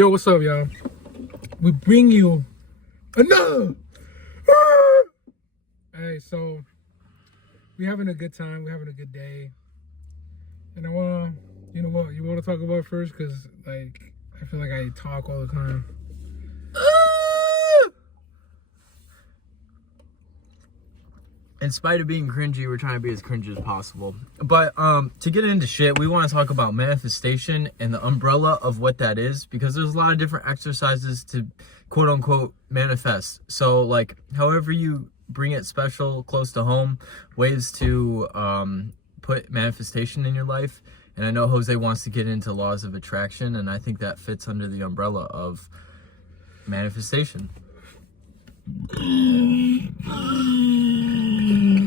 Yo, what's up, y'all? We bring you another. Hey, so we having a good time. We're having a good day, and I wanna, you know what? You wanna talk about first, cause like I feel like I talk all the time. In spite of being cringy, we're trying to be as cringy as possible. But to get into shit, we want to talk about manifestation and the umbrella of what that is, because there's a lot of different exercises to quote unquote manifest. So like however you bring it special, close to home, ways to put manifestation in your life. And I know Jose wants to get into laws of attraction, and I think that fits under the umbrella of manifestation.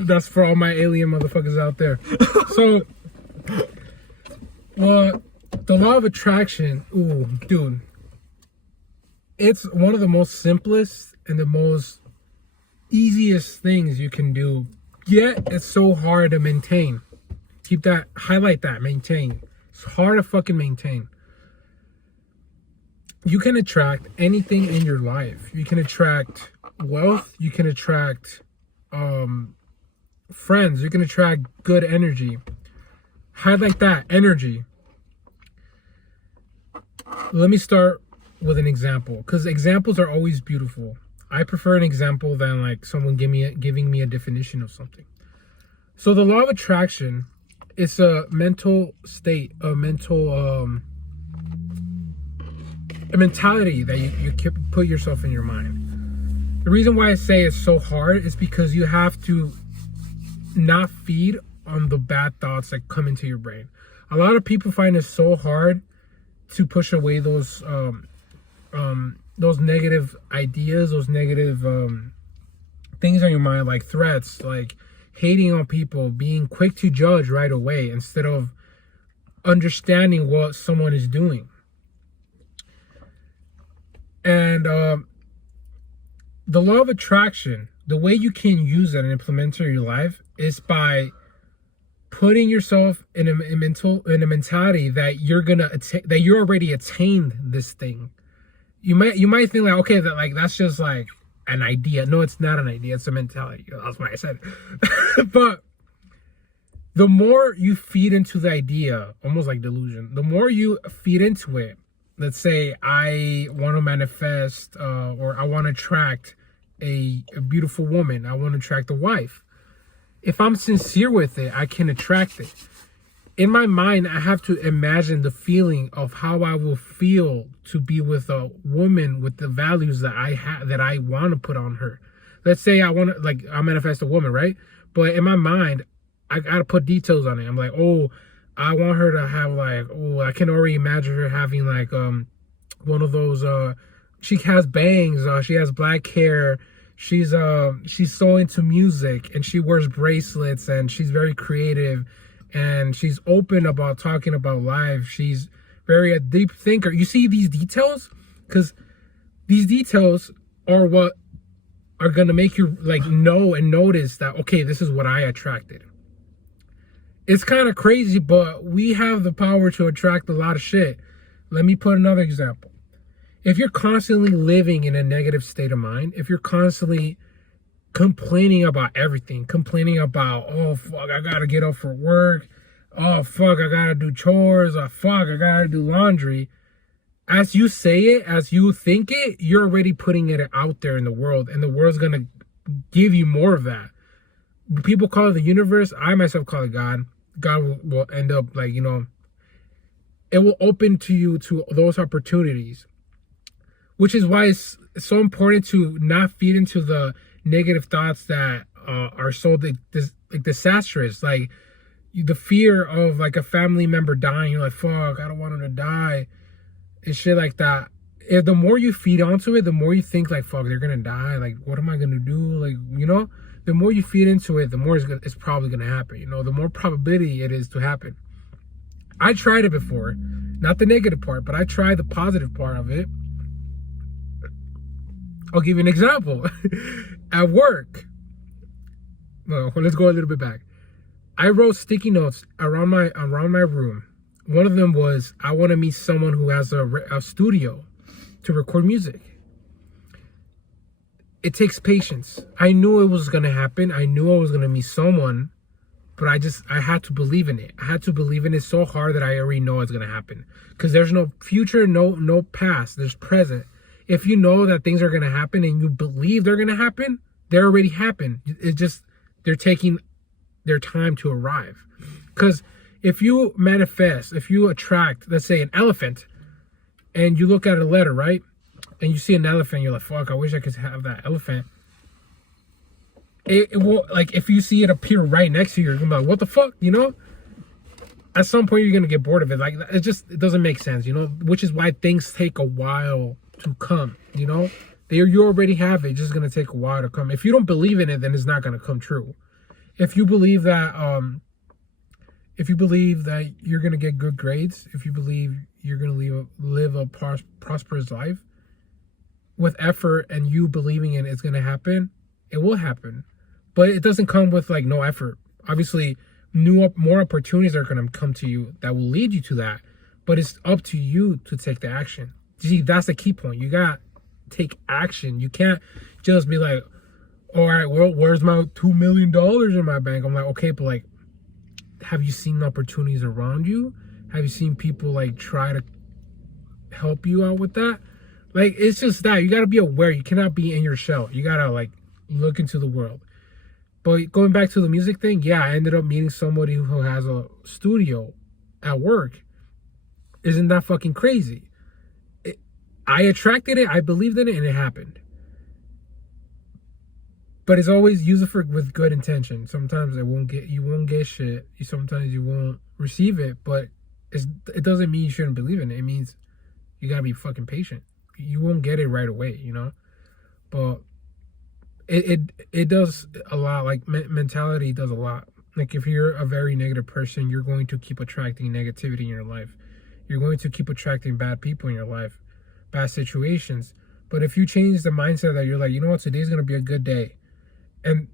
That's for all my alien motherfuckers out there. So, the law of attraction, ooh, dude, it's one of the most simplest and the most easiest things you can do, yet it's so hard to maintain. Keep that, highlight that, maintain. It's hard to fucking maintain. You can attract anything in your life. You can attract wealth, you can attract friends, you can attract good energy. Highlight that energy. Let me start with an example, because examples are always beautiful. I prefer an example than like someone giving me a definition of something. So the law of attraction is a mental state, a mentality that you put yourself in your mind. The reason why I say it's so hard is because you have to not feed on the bad thoughts that come into your brain. A lot of people find it so hard to push away those negative ideas, those negative things on your mind, like threats, like hating on people, being quick to judge right away instead of understanding what someone is doing. And the law of attraction, the way you can use it and implement it in your life is by putting yourself in a mentality that that you already attained this thing. You might think like, okay, that's just like an idea. No, it's not an idea. It's a mentality. That's why I said it. But the more you feed into the idea, almost like delusion, the more you feed into it. Let's say I want to manifest or I want to attract a beautiful woman. I want to attract a wife. If I'm sincere with it, I can attract it. In my mind, I have to imagine the feeling of how I will feel to be with a woman with the values that I have, that I want to put on her. Let's say I manifest a woman, right? But in my mind, I got to put details on it. I'm like, oh, I want her to have like, oh, I can already imagine her having like one of those she has bangs, she has black hair, she's so into music, and she wears bracelets, and she's very creative, and she's open about talking about life. She's very a deep thinker. You see these details? Because these details are what are gonna make you like know and notice that, okay, this is what I attracted. It's kind of crazy, but we have the power to attract a lot of shit. Let me put another example. If you're constantly living in a negative state of mind, if you're constantly complaining about everything, complaining about, oh, fuck, I gotta get up for work. Oh, fuck, I gotta do chores. Oh, fuck, I gotta do laundry. As you say it, as you think it, you're already putting it out there in the world, and the world's gonna give you more of that. People call it the universe. I myself call it God. God will end up like, it will open to you to those opportunities, which is why it's so important to not feed into the negative thoughts that are so disastrous. Like the fear of like a family member dying. You're like, fuck, I don't want him to die. And shit like that. If the more you feed onto it, the more you think like, fuck, they're gonna die. Like, what am I gonna do? Like, the more you feed into it, the more it's probably going to happen. The more probability it is to happen. I tried it before. Not the negative part, but I tried the positive part of it. I'll give you an example. At work. Well, let's go a little bit back. I wrote sticky notes around my room. One of them was, I want to meet someone who has a studio. to record music. It takes patience. I knew it was gonna happen. I knew I was gonna meet someone, but I had to believe in it. I had to believe in it so hard that I already know it's gonna happen. Because there's no future, no past. There's present. If you know that things are gonna happen and you believe they're gonna happen, they already happened. It's just they're taking their time to arrive. Because if you manifest, if you attract, let's say, an elephant, and you look at a letter, right? And you see an elephant, you're like, fuck, I wish I could have that elephant. It will, like, if you see it appear right next to you, you're gonna be like, what the fuck, you know? At some point, you're gonna get bored of it. Like, it doesn't make sense, you know? Which is why things take a while to come, you know? You already have it, it's just gonna take a while to come. If you don't believe in it, then it's not gonna come true. If you believe that, you're gonna get good grades, if you believe you're gonna live a prosperous life, with effort and you believing in it's gonna happen, it will happen. But it doesn't come with like no effort. Obviously, more opportunities are gonna come to you that will lead you to that. But it's up to you to take the action. See, that's the key point. You gotta take action. You can't just be like, all right, well, where's my $2 million in my bank? I'm like, okay, but like, have you seen opportunities around you? Have you seen people like try to help you out with that? Like, it's just that you got to be aware. You cannot be in your shell. You got to like look into the world. But going back to the music thing, yeah, I ended up meeting somebody who has a studio at work. Isn't that fucking crazy? I attracted it, I believed in it, and it happened. But it's always use it with good intention. Sometimes you won't get shit. Sometimes you won't receive it, but it doesn't mean you shouldn't believe in it. It means you gotta be fucking patient. You won't get it right away, you know. But it does a lot. Like mentality does a lot. Like if you're a very negative person, you're going to keep attracting negativity in your life. You're going to keep attracting bad people in your life, bad situations. But if you change the mindset that you're like, you know what, today's gonna be a good day, and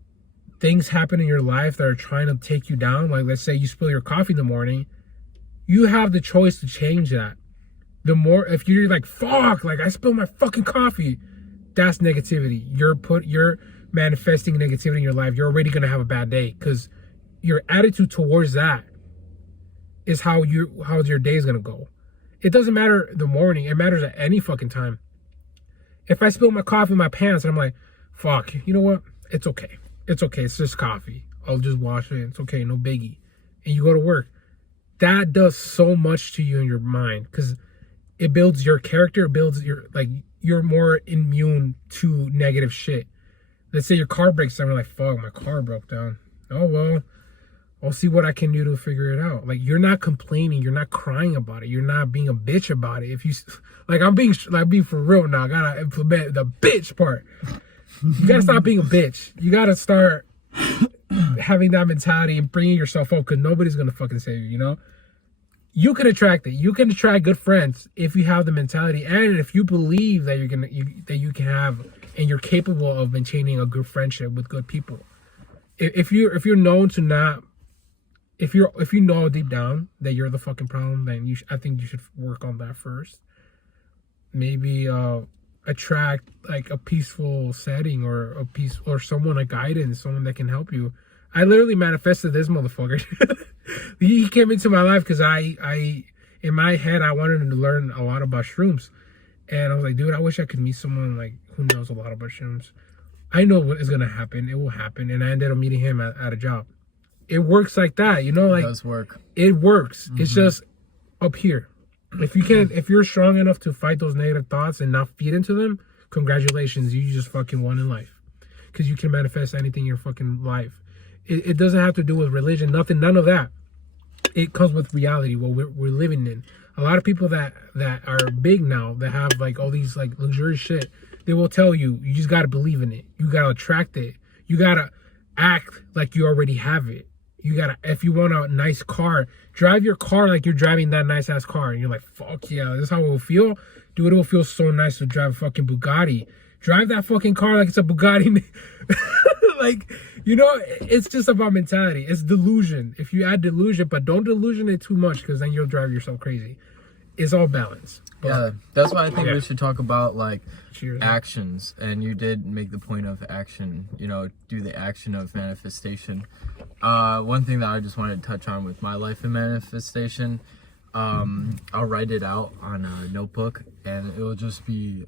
things happen in your life that are trying to take you down, like let's say you spill your coffee in the morning, you have the choice to change that. The more, if you're like, fuck, like I spilled my fucking coffee, that's negativity. You're manifesting negativity in your life. You're already gonna have a bad day because your attitude towards that is how your day is gonna go. It doesn't matter the morning, it matters at any fucking time. If I spill my coffee in my pants and I'm like, fuck, you know what? It's okay. It's okay. It's just coffee. I'll just wash it. It's okay. No biggie. And you go to work. That does so much to you in your mind because it builds your character. It builds you're more immune to negative shit. Let's say your car breaks down. You're like, fuck, my car broke down. Oh, well, I'll see what I can do to figure it out. Like, you're not complaining. You're not crying about it. You're not being a bitch about it. If you, like, I'm being for real now. I gotta implement the bitch part. You gotta stop being a bitch. You gotta start having that mentality and bringing yourself up because nobody's gonna fucking save you, you know? You can attract it. You can attract good friends if you have the mentality and if you believe that you can have and you're capable of maintaining a good friendship with good people. If you're known to not, if you know deep down that you're the fucking problem, then I think you should work on that first. Maybe attract like a peaceful setting or someone, a guidance, someone that can help you. I literally manifested this motherfucker. He came into my life because I in my head I wanted to learn a lot about shrooms, and I was like, dude, I wish I could meet someone like who knows a lot about shrooms. I know what is gonna happen. It will happen, and I ended up meeting him at a job. It works like that, you know. Like, it does work. It works. Mm-hmm. It's just up here. If you're strong enough to fight those negative thoughts and not feed into them, congratulations, you just fucking won in life. Because you can manifest anything in your fucking life. It doesn't have to do with religion, nothing, none of that. It comes with reality, what we're living in. A lot of people that are big now, that have like all these like luxurious shit, they will tell you, you just gotta believe in it. You gotta attract it. You gotta act like you already have it. You gotta, if you want a nice car, drive your car like you're driving that nice ass car. And you're like, fuck yeah, this is how it will feel. Dude, it will feel so nice to drive a fucking Bugatti. Drive that fucking car like it's a Bugatti. Like, you know, it's just about mentality. It's delusion. If you add delusion, but don't delusion it too much because then you'll drive yourself crazy. it's all balance. But, Yeah, that's why I think Yeah. we should talk about like cheers. actions. And you did make the point of action, do the action of manifestation. One thing that I just wanted to touch on with my life in manifestation, I'll write it out on a notebook, and it will just be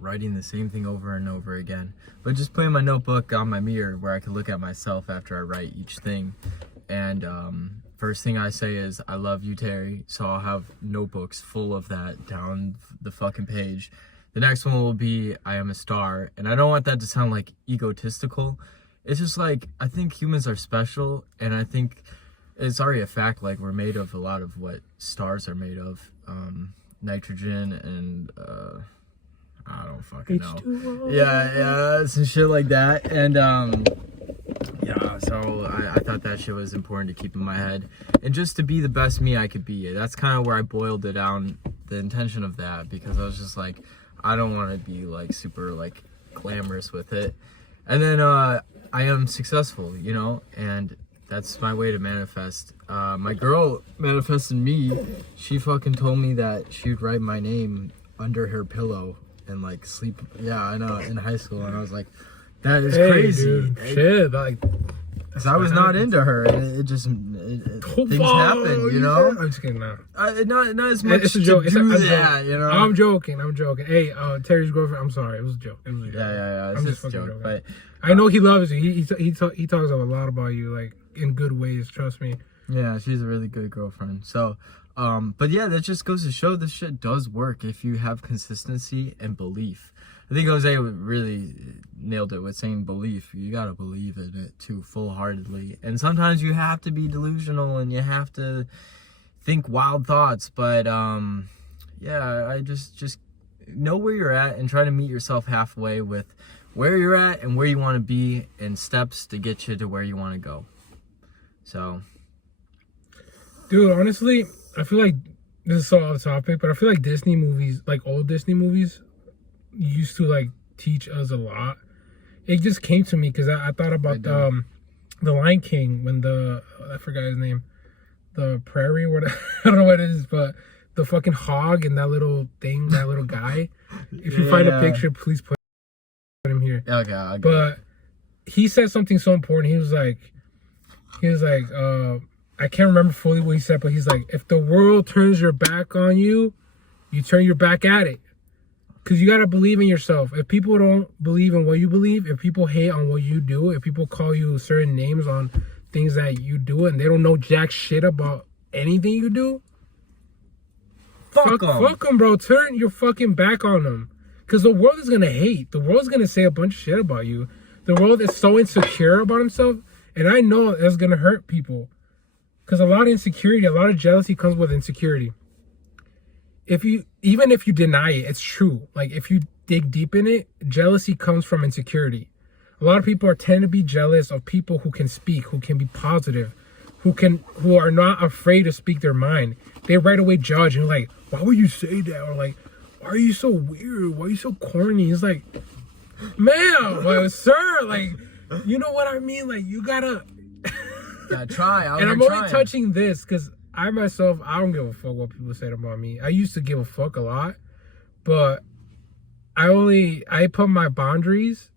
writing the same thing over and over again, but just putting my notebook on my mirror where I can look at myself after I write each thing. And first thing I say is, I love you, Terry. So I'll have notebooks full of that down the fucking page. The next one will be, I am a star. And I don't want that to sound like egotistical. It's just like, I think humans are special, and I think it's already a fact, like we're made of a lot of what stars are made of. Nitrogen and I don't fucking know. H2O. Yeah, some shit like that. And yeah, so I thought that shit was important to keep in my head, and just to be the best me I could be. That's kind of where I boiled it down, the intention of that, because I was just like, I don't want to be like super like glamorous with it. And then I am successful, and that's my way to manifest. My girl manifested me. She fucking told me that she'd write my name under her pillow and like sleep. Yeah, I know, in high school. And I was like, that is crazy. Dude, shit, like, because I was not into her, and it just things happened, I'm just kidding now. Not as much It's a joke. to do that, I'm joking. Hey, Terry's girlfriend. I'm sorry. It was a joke. Yeah. I'm It's just just a fucking joke, joking. but I know he loves you. He talks a lot about you, like in good ways. Trust me. yeah, she's a really good girlfriend. So, but yeah, that just goes to show this shit does work if you have consistency and belief. I think Jose really nailed it with saying belief. You gotta believe in it too, full-heartedly. And sometimes you have to be delusional and you have to think wild thoughts. But yeah, I just know where you're at and try to meet yourself halfway with where you're at and where you want to be, and steps to get you to where you want to go. So, Dude, honestly, I feel like this is so off topic, but I feel like Disney movies, like old Disney movies, used to like teach us a lot. It just came to me because I thought about the Lion King, when I forgot his name, the prairie, what I don't know what it is, but the fucking hog and that little thing, that little guy. If you find a picture, please put him here. okay. But he said something so important. He was like, I can't remember fully what he said, but he's like, if the world turns your back on you, you turn your back at it. Because you got to believe in yourself. If people don't believe in what you believe, if people hate on what you do, if people call you certain names on things that you do and they don't know jack shit about anything you do, fuck them, bro. Turn your fucking back on them. Because the world is going to hate. The world is going to say a bunch of shit about you. The world is so insecure about himself. And I know that's going to hurt people. Because a lot of insecurity, a lot of jealousy comes with insecurity. Even if you deny it, it's true. Like, if you dig deep in it, jealousy comes from insecurity. A lot of people tend to be jealous of people who can speak, who can be positive, who are not afraid to speak their mind. They right away judge and like, why would you say that? Or like, why are you so weird? Why are you so corny? It's like, ma'am, like, sir, like, you know what I mean? Like, you gotta try. And I'm only touching this because I myself, I don't give a fuck what people said about me. I used to give a fuck a lot, but I put my boundaries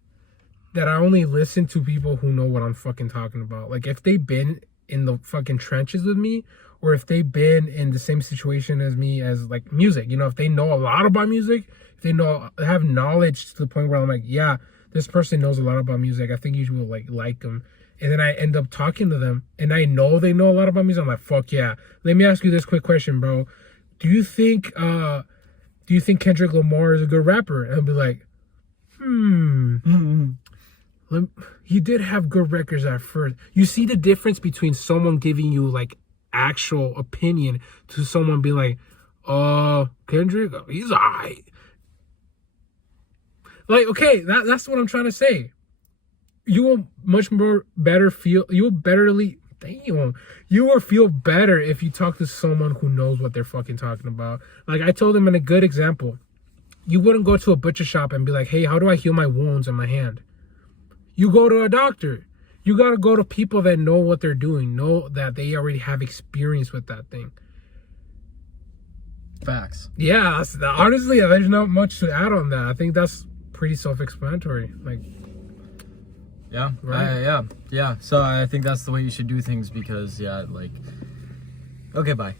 that I only listen to people who know what I'm fucking talking about. Like, if they've been in the fucking trenches with me, or if they've been in the same situation as me as like music, if they know a lot about music, if they have knowledge to the point where I'm like, yeah, this person knows a lot about music, I think you will like them. And then I end up talking to them, and I know they know a lot about music. I'm like, fuck yeah. Let me ask you this quick question, bro. Do you think Kendrick Lamar is a good rapper? And I'll be like, he did have good records at first. You see the difference between someone giving you like actual opinion to someone being like, Kendrick, he's alright. Like, okay, that's what I'm trying to say. You will feel better if you talk to someone who knows what they're fucking talking about. Like, I told him in a good example, you wouldn't go to a butcher shop and be like, hey, how do I heal my wounds in my hand? You go to a doctor. You got to go to people that know what they're doing, know that they already have experience with that thing. Facts. Yeah, honestly, there's not much to add on that. I think that's pretty self-explanatory. Like, Yeah, right? yeah. So I think that's the way you should do things because, yeah, like, okay, bye.